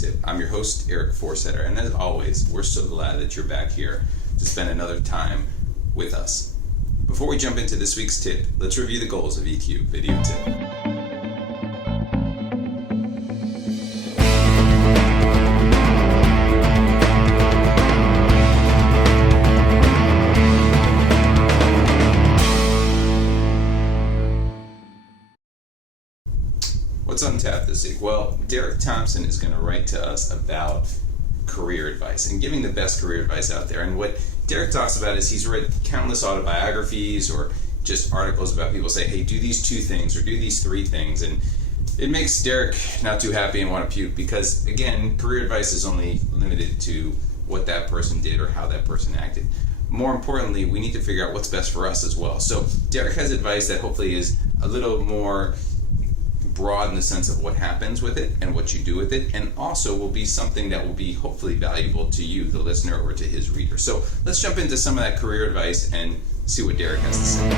Tip. I'm your host, Eric Forsetter, and as always, we're so glad that you're back here to spend another time with us. Before we jump into this week's tip, let's review the goals of EQ Video Tip. What's on tap this week? Well, Derek Thompson is going to write to us about career advice and giving the best career advice out there. And what Derek talks about is he's read countless autobiographies or just articles about people say, hey, do these 2 things or do these 3 things. And it makes Derek not too happy and want to puke because, again, career advice is only limited to what that person did or how that person acted. More importantly, we need to figure out what's best for us as well. So Derek has advice that hopefully is a little more broad in the sense of what happens with it and what you do with it, and also will be something that will be hopefully valuable to you, the listener, or to his reader. So let's jump into some of that career advice and see what Derek has to say.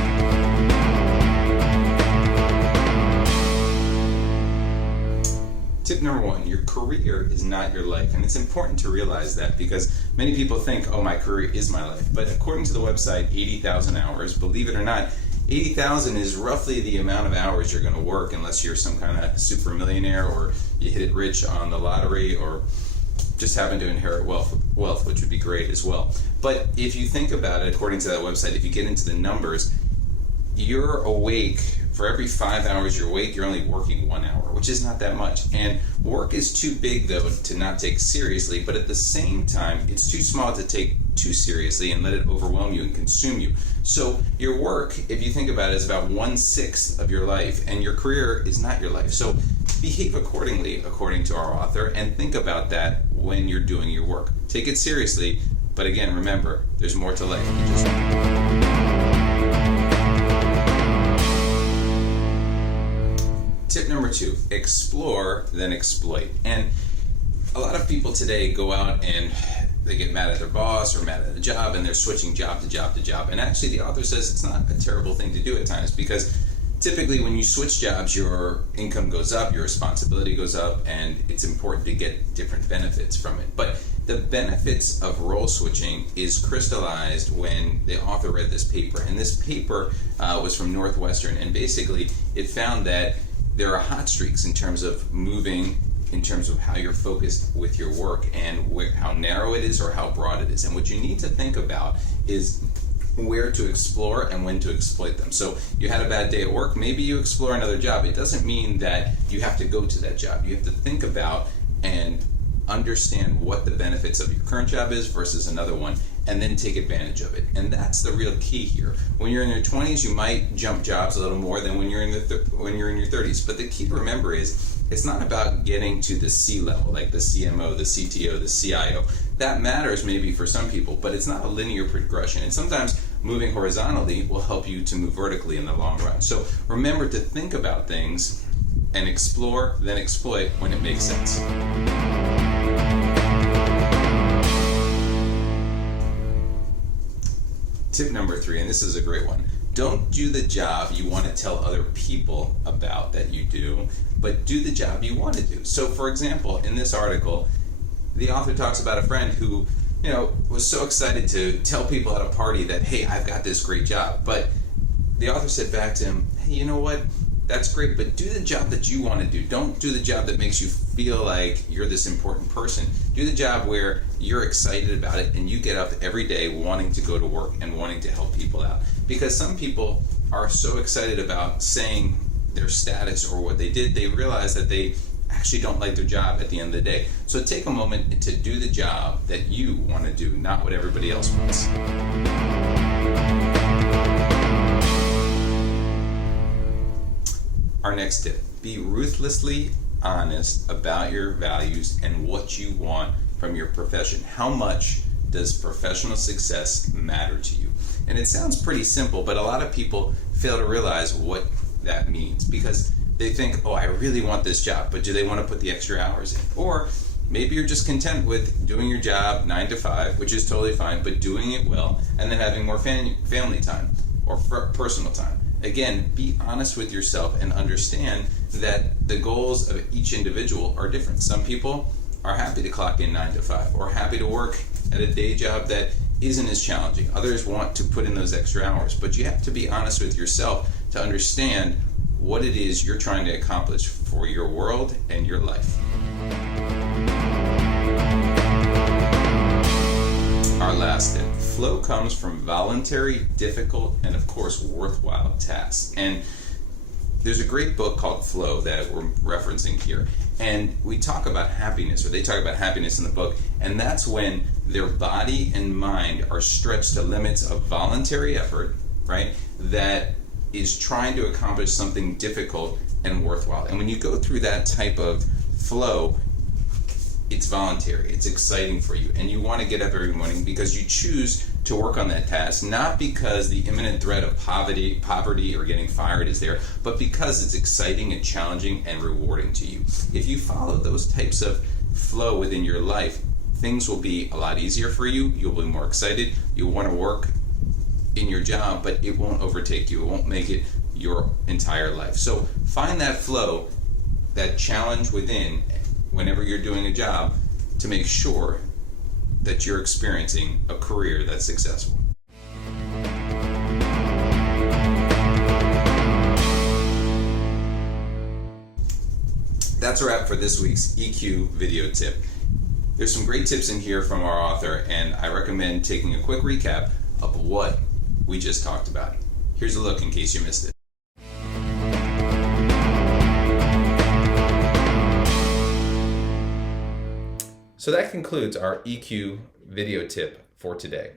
Tip number 1, your career is not your life. And it's important to realize that because many people think, oh, my career is my life. But according to the website 80,000 Hours, believe it or not, 80,000 is roughly the amount of hours you're going to work unless you're some kind of super millionaire or you hit it rich on the lottery or just happen to inherit wealth, which would be great as well. But if you think about it, according to that website, if you get into the numbers, you're awake. For every 5 hours you're awake, you're only working 1 hour, which is not that much. And work is too big, though, to not take seriously, but at the same time, it's too small to take too seriously and let it overwhelm you and consume you. So your work, if you think about it, is about 1/6 of your life, and your career is not your life. So behave accordingly, according to our author, and think about that when you're doing your work. Take it seriously, but again, remember, there's more to life than just Tip number 2, explore, then exploit. And a lot of people today go out and they get mad at their boss or mad at a job and they're switching job to job to job. And actually the author says it's not a terrible thing to do at times because typically when you switch jobs, your income goes up, your responsibility goes up, and it's important to get different benefits from it. But the benefits of role switching is crystallized when the author read this paper. And this paper was from Northwestern, and basically it found that there are hot streaks in terms of moving, in terms of how you're focused with your work and how narrow it is or how broad it is. And what you need to think about is where to explore and when to exploit them. So you had a bad day at work, maybe you explore another job. It doesn't mean that you have to go to that job. You have to think about and understand what the benefits of your current job is versus another one, and then take advantage of it. And that's the real key here. When you're in your 20s, you might jump jobs a little more than when you're in your 30s. But the key to remember is it's not about getting to the C level, like the CMO, the CTO, the CIO. That matters maybe for some people, but it's not a linear progression. And sometimes moving horizontally will help you to move vertically in the long run. So remember to think about things and explore, then exploit when it makes sense. Tip number 3, and this is a great one. Don't do the job you want to tell other people about that you do, but do the job you want to do. So for example, in this article, the author talks about a friend who, was so excited to tell people at a party that, hey, I've got this great job. But the author said back to him, hey, you know what? That's great, but do the job that you want to do. Don't do the job that makes you feel like you're this important person. Do the job where you're excited about it and you get up every day wanting to go to work and wanting to help people out. Because some people are so excited about saying their status or what they did, they realize that they actually don't like their job at the end of the day. So take a moment to do the job that you want to do, not what everybody else wants. Our next tip, be ruthlessly honest about your values and what you want from your profession. How much does professional success matter to you? And it sounds pretty simple, but a lot of people fail to realize what that means because they think, oh, I really want this job, but do they want to put the extra hours in? Or maybe you're just content with doing your job 9 to 5, which is totally fine, but doing it well and then having more family time or personal time. Again, be honest with yourself and understand that the goals of each individual are different. Some people are happy to clock in 9 to 5 or happy to work at a day job that isn't as challenging. Others want to put in those extra hours, but you have to be honest with yourself to understand what it is you're trying to accomplish for your world and your life. Our last tip. Flow comes from voluntary, difficult, and of course worthwhile tasks. And there's a great book called Flow that we're referencing here. And we talk about happiness, or they talk about happiness in the book, and that's when their body and mind are stretched to limits of voluntary effort, right? That is trying to accomplish something difficult and worthwhile. And when you go through that type of flow, it's voluntary, it's exciting for you, and you want to get up every morning because you choose to work on that task, not because the imminent threat of poverty or getting fired is there, but because it's exciting and challenging and rewarding to you. If you follow those types of flow within your life, things will be a lot easier for you. You'll be more excited. You'll want to work in your job, but it won't overtake you. It won't make it your entire life. So find that flow, that challenge within whenever you're doing a job, to make sure that you're experiencing a career that's successful. That's a wrap for this week's EQ video tip. There's some great tips in here from our author, and I recommend taking a quick recap of what we just talked about. Here's a look in case you missed it. So that concludes our EQ video tip for today.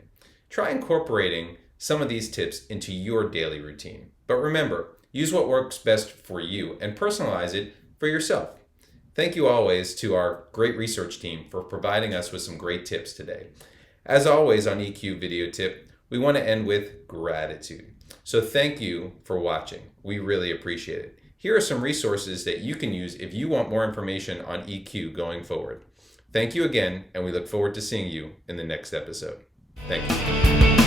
Try incorporating some of these tips into your daily routine. But remember, use what works best for you and personalize it for yourself. Thank you always to our great research team for providing us with some great tips today. As always on EQ video tip, we want to end with gratitude. So thank you for watching. We really appreciate it. Here are some resources that you can use if you want more information on EQ going forward. Thank you again, and we look forward to seeing you in the next episode. Thank you.